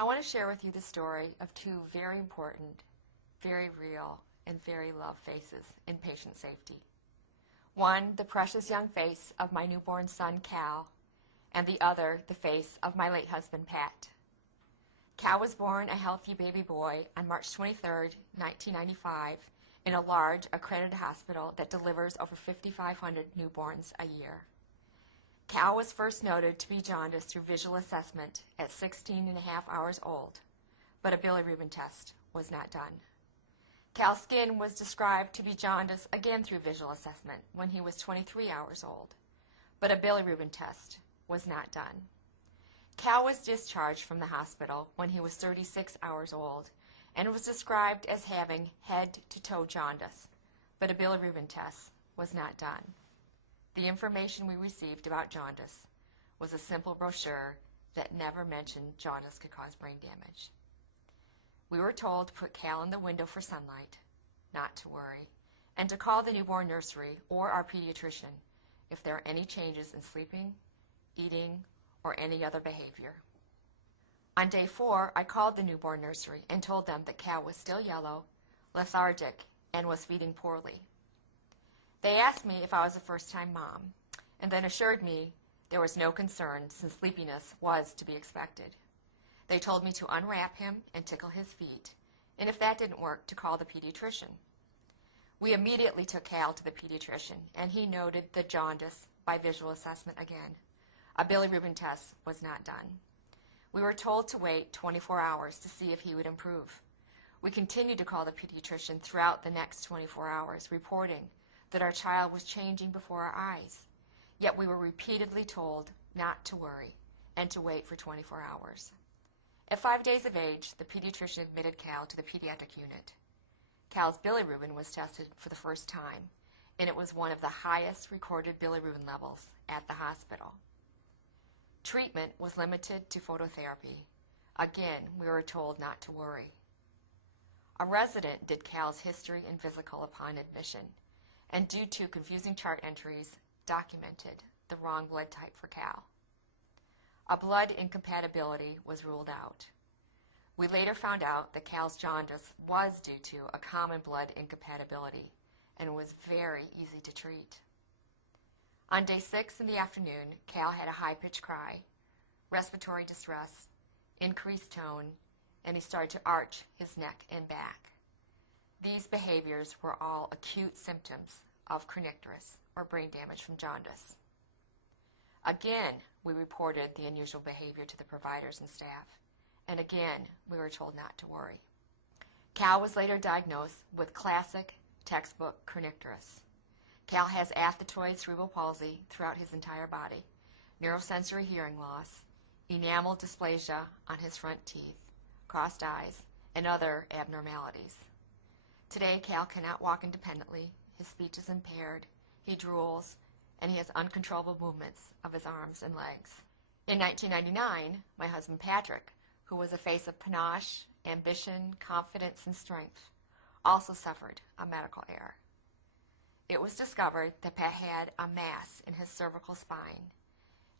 I want to share with you the story of two very important, very real, and very loved faces in patient safety. One, the precious young face of my newborn son, Cal, and the other, the face of my late husband, Pat. Cal was born a healthy baby boy on March 23, 1995, in a large, accredited hospital that delivers over 5,500 newborns a year. Cal was first noted to be jaundiced through visual assessment at 16 and a half hours old, but a bilirubin test was not done. Cal's skin was described to be jaundiced again through visual assessment when he was 23 hours old, but a bilirubin test was not done. Cal was discharged from the hospital when he was 36 hours old and was described as having head-to-toe jaundice, but a bilirubin test was not done. The information we received about jaundice was a simple brochure that never mentioned jaundice could cause brain damage. We were told to put Cal in the window for sunlight, not to worry, and to call the newborn nursery or our pediatrician if there are any changes in sleeping, eating, or any other behavior. On day 4, I called the newborn nursery and told them that Cal was still yellow, lethargic, and was feeding poorly. They asked me if I was a first-time mom, and then assured me there was no concern since sleepiness was to be expected. They told me to unwrap him and tickle his feet, and if that didn't work, to call the pediatrician. We immediately took Cal to the pediatrician, and he noted the jaundice by visual assessment again. A bilirubin test was not done. We were told to wait 24 hours to see if he would improve. We continued to call the pediatrician throughout the next 24 hours, reporting that our child was changing before our eyes. Yet we were repeatedly told not to worry and to wait for 24 hours. At 5 days of age, the pediatrician admitted Cal to the pediatric unit. Cal's bilirubin was tested for the first time, and it was one of the highest recorded bilirubin levels at the hospital. Treatment was limited to phototherapy. Again, we were told not to worry. A resident did Cal's history and physical upon admission, and due to confusing chart entries, documented the wrong blood type for Cal. A blood incompatibility was ruled out. We later found out that Cal's jaundice was due to a common blood incompatibility and was very easy to treat. On day 6 in the afternoon, Cal had a high-pitched cry, respiratory distress, increased tone, and he started to arch his neck and back. These behaviors were all acute symptoms of kernicterus, or brain damage from jaundice. Again, we reported the unusual behavior to the providers and staff, and again, we were told not to worry. Cal was later diagnosed with classic textbook kernicterus. Cal has aphthatoid cerebral palsy throughout his entire body, neurosensory hearing loss, enamel dysplasia on his front teeth, crossed eyes, and other abnormalities. Today, Cal cannot walk independently, his speech is impaired, he drools, and he has uncontrollable movements of his arms and legs. In 1999, my husband Patrick, who was a face of panache, ambition, confidence, and strength, also suffered a medical error. It was discovered that Pat had a mass in his cervical spine,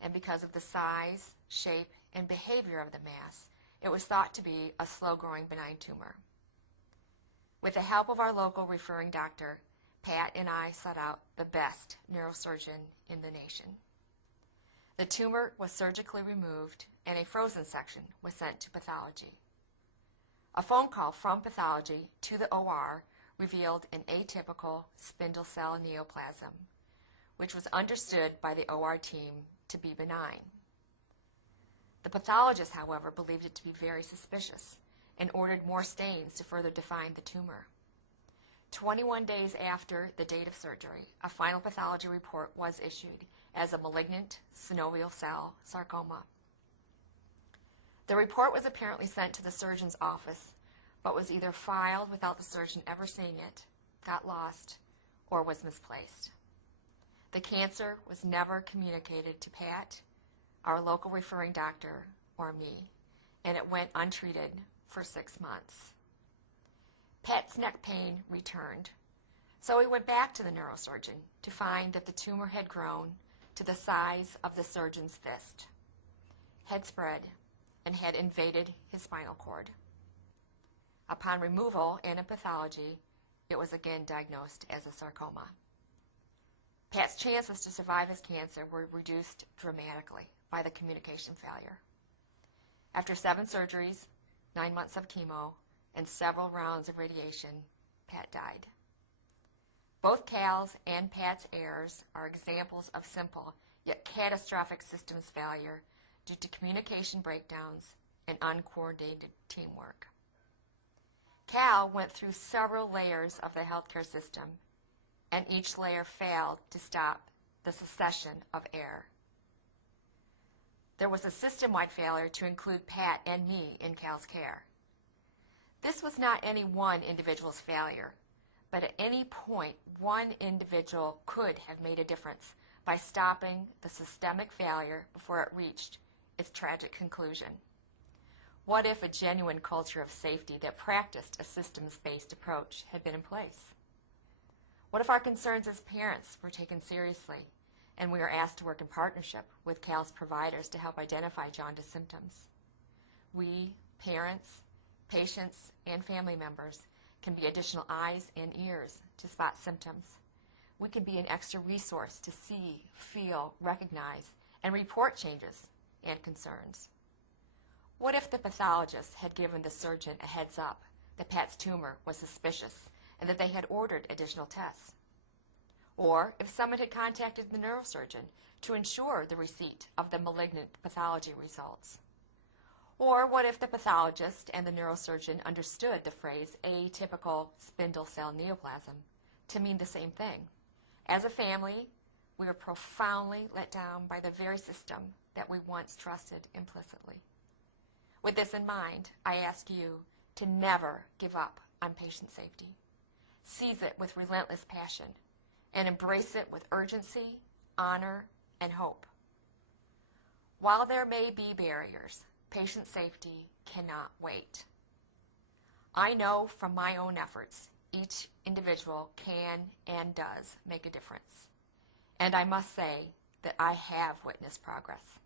and because of the size, shape, and behavior of the mass, it was thought to be a slow-growing benign tumor. With the help of our local referring doctor, Pat and I sought out the best neurosurgeon in the nation. The tumor was surgically removed, and a frozen section was sent to pathology. A phone call from pathology to the OR revealed an atypical spindle cell neoplasm, which was understood by the OR team to be benign. The pathologist, however, believed it to be very suspicious and ordered more stains to further define the tumor. 21 days after the date of surgery, a final pathology report was issued as a malignant synovial cell sarcoma. The report was apparently sent to the surgeon's office, but was either filed without the surgeon ever seeing it, got lost, or was misplaced. The cancer was never communicated to Pat, our local referring doctor, or me, and it went untreated for 6 months. Pat's neck pain returned, so we went back to the neurosurgeon to find that the tumor had grown to the size of the surgeon's fist. Head spread, and had invaded his spinal cord. Upon removal and in pathology, it was again diagnosed as a sarcoma. Pat's chances to survive his cancer were reduced dramatically by the communication failure. After 7 surgeries, 9 months of chemo, and several rounds of radiation, Pat died. Both Cal's and Pat's errors are examples of simple yet catastrophic systems failure due to communication breakdowns and uncoordinated teamwork. Cal went through several layers of the healthcare system, and each layer failed to stop the succession of error. There was a system-wide failure to include Pat and me in Cal's care. This was not any one individual's failure, but at any point, one individual could have made a difference by stopping the systemic failure before it reached its tragic conclusion. What if a genuine culture of safety that practiced a systems-based approach had been in place? What if our concerns as parents were taken seriously and we were asked to work in partnership with Cal's providers to help identify jaundice symptoms? We, parents, patients, and family members can be additional eyes and ears to spot symptoms. We can be an extra resource to see, feel, recognize, and report changes and concerns. What if the pathologist had given the surgeon a heads up that Pat's tumor was suspicious and that they had ordered additional tests? Or if someone had contacted the neurosurgeon to ensure the receipt of the malignant pathology results? Or what if the pathologist and the neurosurgeon understood the phrase atypical spindle cell neoplasm to mean the same thing? As a family, we are profoundly let down by the very system that we once trusted implicitly. With this in mind, I ask you to never give up on patient safety. Seize it with relentless passion and embrace it with urgency, honor, and hope. While there may be barriers, patient safety cannot wait. I know from my own efforts, each individual can and does make a difference. And I must say that I have witnessed progress,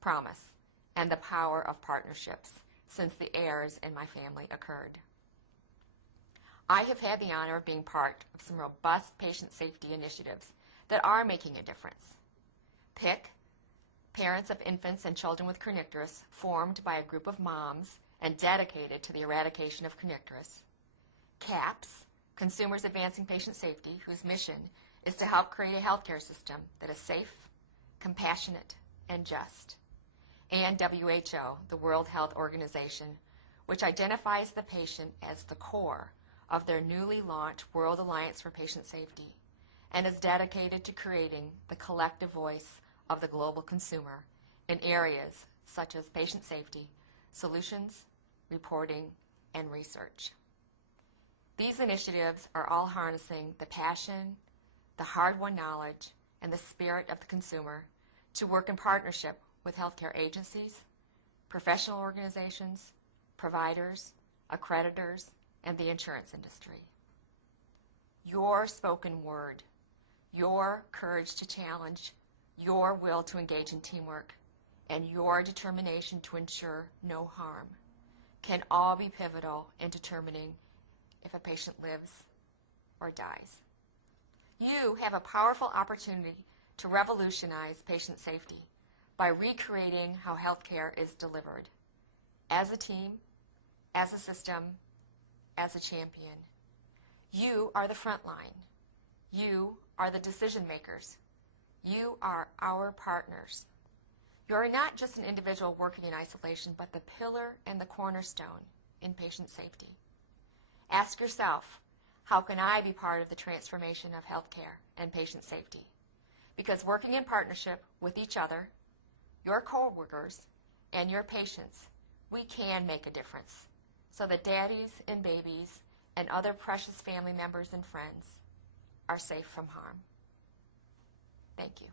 promise, and the power of partnerships since the errors in my family occurred. I have had the honor of being part of some robust patient safety initiatives that are making a difference. PIC, Parents of Infants and Children with Kernicterus, formed by a group of moms and dedicated to the eradication of kernicterus. CAPS, Consumers Advancing Patient Safety, whose mission is to help create a healthcare system that is safe, compassionate, and just. And WHO, the World Health Organization, which identifies the patient as the core of their newly launched World Alliance for Patient Safety and is dedicated to creating the collective voice of the global consumer in areas such as patient safety, solutions, reporting, and research. These initiatives are all harnessing the passion, the hard-won knowledge, and the spirit of the consumer to work in partnership with healthcare agencies, professional organizations, providers, accreditors, and the insurance industry. Your spoken word, your courage to challenge, your will to engage in teamwork, and your determination to ensure no harm can all be pivotal in determining if a patient lives or dies. You have a powerful opportunity to revolutionize patient safety by recreating how healthcare is delivered. As a team, as a system, as a champion. You are the front line. You are the decision makers. You are our partners. You are not just an individual working in isolation, but the pillar and the cornerstone in patient safety. Ask yourself, how can I be part of the transformation of healthcare and patient safety? Because working in partnership with each other, your co-workers, and your patients, we can make a difference so that daddies and babies and other precious family members and friends are safe from harm. Thank you.